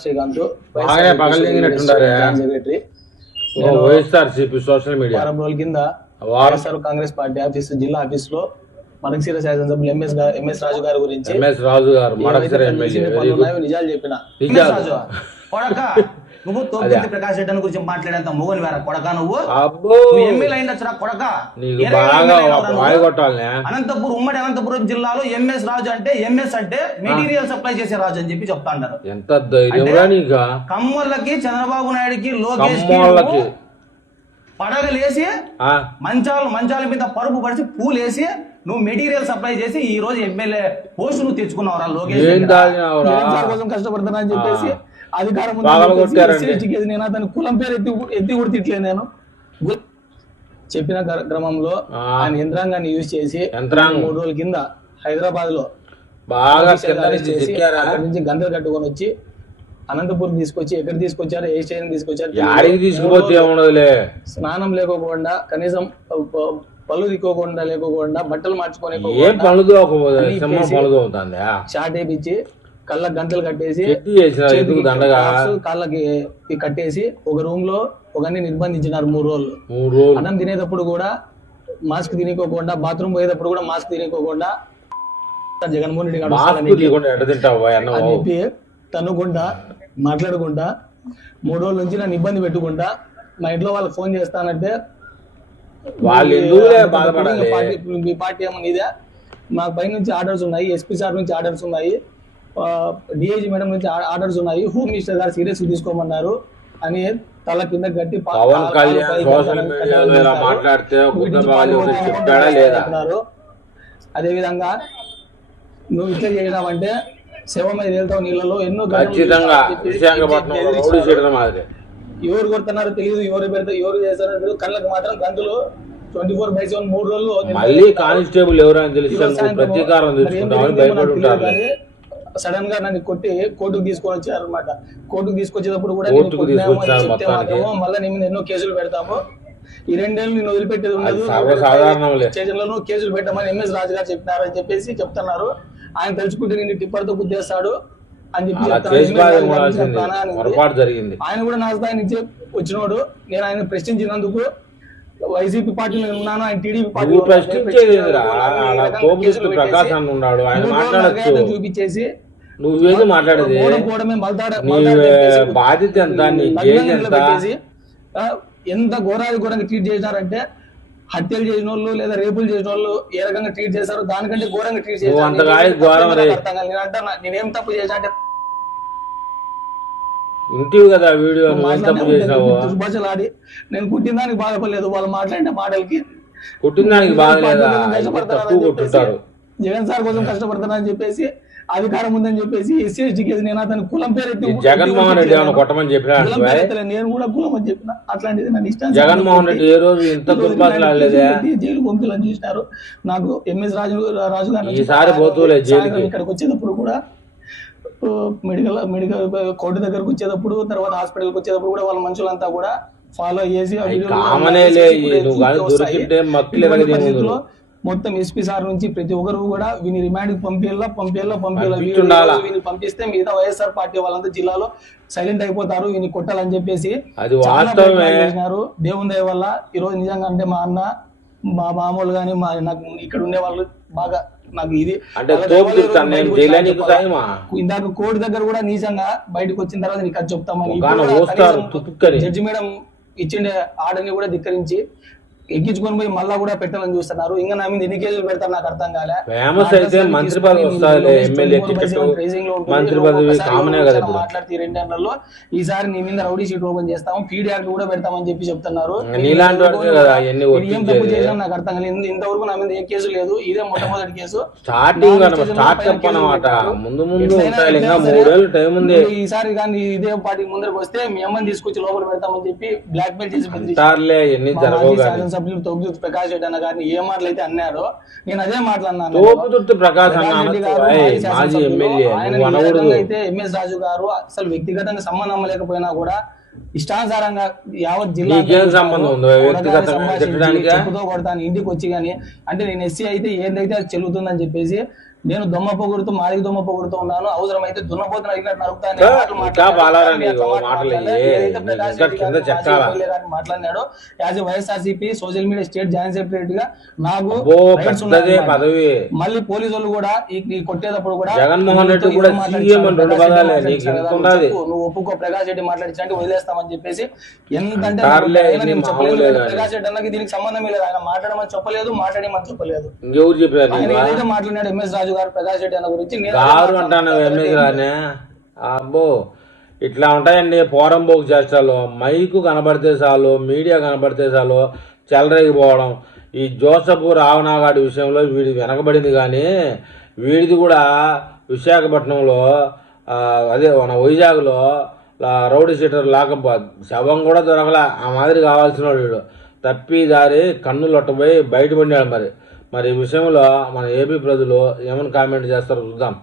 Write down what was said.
Srikanth secretary YSRCP social media వారం రోజుల కింద వైఎస్ఆర్ కాంగ్రెస్ పార్టీ ఆఫీస్ జిల్లా ఆఫీస్ లో మడకశిర శాసనసభ్యులు ఎంఎస్ రాజు గారి గురించి నిజాలు చెప్పిన నువ్వు తోపుతి ప్రకాష్ రెడ్డి గురించి మాట్లాడేంత మొగని వేర కొడక నువ్వు ఎమ్మెల్యే అయినచ్చురా కొడక. అనంతపురం ఉమ్మడి అనంతపురం జిల్లాలో ఎంఎస్ రాజు అంటే ఎంఎస్ అంటే మెటీరియల్ సప్లై చేసే రాజు అని చెప్పి చెప్తా ఉంటారు. కమ్మోళ్ళకి చంద్రబాబు నాయుడుకి లోకేష్ పడగలేసి మంచాల మీద పరుపు పరిచి పూలేసి నువ్వు మెటీరియల్ సప్లై చేసి ఈ రోజు ఎమ్మెల్యే పోస్ట్ నువ్వు తెచ్చుకున్నావురా లోకేష్ కోసం కష్టపడతానని అని చెప్పేసి అధికారం నేను అతని కులం పేరు ఎత్తి కూడా తిట్లే. నేను చెప్పిన క్రమంలో ఆయన యంత్రాంగాన్ని యూజ్ చేసి 3 రోజుల కింద హైదరాబాద్ లో బాగా నుంచి గందలు కట్టుకొని వచ్చి అనంతపురం తీసుకొచ్చి ఎక్కడ తీసుకొచ్చారు, ఏ స్టేషన్ తీసుకొచ్చారు, స్నానం లేకోకుండా కనీసం పళ్ళు దిక్కోకుండా లేకోకుండా బట్టలు మార్చుకొని షార్ట్ వేయించి కళ్ళకి గంటలు కట్టేసి కాళ్ళకి కట్టేసి ఒక రూమ్ లో ఒకరిని నిర్బంధించినారు 3 రోజులు. అన్నం తినేటప్పుడు కూడా మాస్క్ తినేకోకుండా, బాత్రూమ్ పోయేటప్పుడు కూడా మాస్క్ తినేకోకుండా జగన్మోహన్ రెడ్డి గారు అని చెప్పి తనుకుంటా మాట్లాడుకుంటా 3 రోజుల నుంచి నన్ను ఇబ్బంది పెట్టుకుంటా మా ఇంట్లో వాళ్ళకి ఫోన్ చేస్తానంటే మీ పార్టీ ఏమో నీదే, మాకు పై నుంచి ఆర్డర్స్ ఉన్నాయి, ఎస్పీ సార్ నుంచి ఆర్డర్స్ ఉన్నాయి, డిఐజీ మేడం నుంచి ఆర్డర్స్ ఉన్నాయి, హోమ్ మినిస్టర్ గారు సీరియస్ తీసుకోమన్నారు అని తల కింద గట్టి అదే విధంగా నువ్వు ఇట్లా చేసినావంటే శవం మీద వెళ్తావు నీళ్ళలో ఎన్నో ఎవరు కొడుతున్నారో తెలియదు, ఎవరు చేస్తారో తెలియదు. కళ్ళకు మాత్రం గంతులు 24/7 3 రోజులు కానిస్టేబుల్ ఎవరైనా తెలుసు సడన్ గా నన్ను కొట్టి కోర్టుకు తీసుకొని వచ్చారు అనమాట. కోర్టుకు తీసుకొచ్చేటప్పుడు కూడా మళ్ళీ నీ మీద ఎన్నో కేసులు పెడతాము, ఈ 2 ఏళ్ళు నేను వదిలిపెట్టేది ఉండదు, స్టేషన్లలో కేసులు పెట్టమని ఎంఎస్ రాజు గారు చెప్పినారని చెప్పేసి చెప్తున్నారు. ఆయన తలుచుకుంటే నేను టిప్పర్తో గుద్దేస్తాడు అని చెప్పి ఆయన కూడా నా స్థాయి నుంచి వచ్చినోడు. నేను ఆయన ప్రశ్నించినందుకు వైసీపీ పార్టీలో ఉన్నాను, ఆయన టీడీపీ పార్టీలో చూపించేసి నువ్వేది మాట్లాడేది బాధ్యత ఎంత ఘోరంగా ట్రీట్ చేసినారంటే హత్యలు చేసిన వాళ్ళు లేదా రేపులు చేసిన వాళ్ళు ఏ రకంగా ట్రీట్ చేశారు దానికంటే ఘోరంగా ట్రీట్ చేశారు. నేనేం తప్పు చేశా అంటే ఇంటివి కదా వీడియో దుర్భాషలు ఆడి నేను కుట్టిన దానికి బాధపడలేదు, వాళ్ళు మాట్లాడిన మాటలకి కుట్టిన దానికి జగన్ సార్ కోసం కష్టపడతానని చెప్పేసి అధికారం ఉందని చెప్పేసి ఎస్సీ ఎస్టీ కేసు నేను అతని కులం పేరు జగన్మోహన్ రెడ్డి కొట్టమని చెప్పిన నేను కూడా కులం అని చెప్పిన. అట్లాంటిది నన్ను ఇష్టం జగన్మోహన్ రెడ్డి ఏ రోజు ఇంత జైలు పంపిలని చూసినారు. నాకు ఎంఎస్ రాజు గారు ఇక్కడికి వచ్చేటప్పుడు కూడా మెడికల్ కోర్టు దగ్గరకు వచ్చేటప్పుడు తర్వాత హాస్పిటల్కి వచ్చేటప్పుడు కూడా వాళ్ళ మనుషులంతా కూడా ఫాలో చేసి మొత్తం ఎస్పీ సార్ నుంచి ప్రతి ఒక్కరు కూడా వీని రిమాండ్ పంపిస్తే మిగతా వైఎస్ఆర్ పార్టీ వాళ్ళంతా జిల్లాలో సైలెంట్ అయిపోతారు, వీని కొట్టాలని చెప్పేసి చేసినారు. దేవుని దయ వల్ల ఈ రోజు నిజంగా అంటే మా అన్న మా మామూలు గాని నాకు ఇక్కడ ఉండే వాళ్ళు బాగా నాకు ఇది ఇందాక కోర్టు దగ్గర కూడా నీచంగా బయటకు వచ్చిన తర్వాత నీకు అది చెప్తామని జడ్జి మేడం ఇచ్చిండే ఆర్డర్ని కూడా ధిక్కరించి ఎక్కించుకొని పోయి మళ్ళా కూడా పెట్టాలని చూస్తున్నారు. ఇంకా నా మీద ఎన్ని కేసులు పెడతారు నాకు అర్థం కాలే. మాట్లాడితే 2 నెలల్లో ఈసారి నీ మీద రౌడీ షీట్ ఓపెన్ చేస్తాము, పీడీ యాక్ట్ కూడా పెడతామని చెప్పి చెప్తున్నారు. ఏం తప్పు చేసినా నాకు అర్థం కాలేదు. ఇంతవరకు నా మీద ఏ కేసు లేదు, ఇదే మొట్టమొదటి కేసు. ఈసారి కానీ ఇదే పార్టీకి ముందరకు వస్తే మీ అమ్మని తీసుకొచ్చి లోపల పెడతామని చెప్పి బ్లాక్ మెయిల్ చేసి సభ్యులు తోపుదుర్తి ప్రకాష్ రెడ్డి అన్న గారిని ఏ మాటలు అయితే అన్నారో నేను అదే మాట్లాడినాను. అయితే ఎంఎస్ రాజు గారు అసలు వ్యక్తిగతంగా సంబంధం లేకపోయినా కూడా ఇష్టానుసారంగా యావత్ జిల్లా చెప్పుతో కొడతాను ఇంటికి వచ్చి గానీ అంటే నేను ఎస్సీ అయితే ఏందైతే అది చెల్లుతుందని చెప్పేసి నేను దొమ్మ పొగుడుతూ మాదికి దొమ్మ పొగుడుతూ ఉన్నాను, అవసరమైతే దున్నపోతున్న అడిగినట్టు నరుకుతాను ఇంకా మాటలు మాట్లాడాడు. బాలారా కానీ నీకు అట్లా మాటలు మాట్లాడలే. ఇయ్యే. ఏదైతే ప్రకాష్ ఇంకా రెడ్డి కింద గారు చెక్కాలా? మాజీ ఎమ్మెల్యే గారిని మాట్లాడినాడో as a YSRCP social media state joint secretary గా నాకు అబ్బో రైట్స్ పెద్దదే ఉన్నాయి. పదవి. మళ్ళీ పోలీసు వాళ్ళు కూడా ఈ కొట్టేటప్పుడు కూడా జగన్మోహన్ రెడ్డి నీతో కూడా ఏం సీఎం మాట్లాడించాడు? అని రెండు ప్రకాష్ రెడ్డి పదాలే, మాట్లాడించాడు నీకు కదా, ఎంత ఉన్నది? నువ్వు ఒప్పుకో ప్రకాష్ రెడ్డి మాట్లాడించంటే వదిలేస్తామని చెప్పేసి ఎంతంటే అంటారులే, అయినా నేను ఇది చెప్పలేదు. మామూలే కానీ. ప్రకాష్ రెడ్డి అన్నకి దీనికి సంబంధం లేదు, ఆయన మాట్లాడమని చెప్పలేదు, మాట్లాడమని చెప్పలేదు. ఇంకెవరు చెప్పారు ఆయన నీకు? ఏదైతే మాట్లాడినాడు ఎంఎస్ రాజు గారు ప్రకాష్ రెడ్డి అన్న గురించి నేను గారు అంటాను ఎంఎస్ రానే. అబ్బో ఇట్లా ఉంటాయండి పోరంబోకు చేష్టాలు. మైకు కనబడితే చాలు, మీడియా కనబడితే చాలు చెలరేగిపోవడం. ఈ జోసఫ్ రావణాగాడి విషయంలో వీడి వెనకబడింది, కానీ వీడిది కూడా విశాఖపట్నంలో అదే మన వైజాగ్లో రౌడీ షీటర్ లాకప్ శవం కూడా దొరకలా. ఆ మాదిరి కావాల్సిన వీడు తప్పి దారి కన్ను లొట్టపోయి బయటపడినాడు. మరి ఈ విషయంలో మన ఏపీ ప్రజలు ఏమని కామెంట్ చేస్తారో చూద్దాం.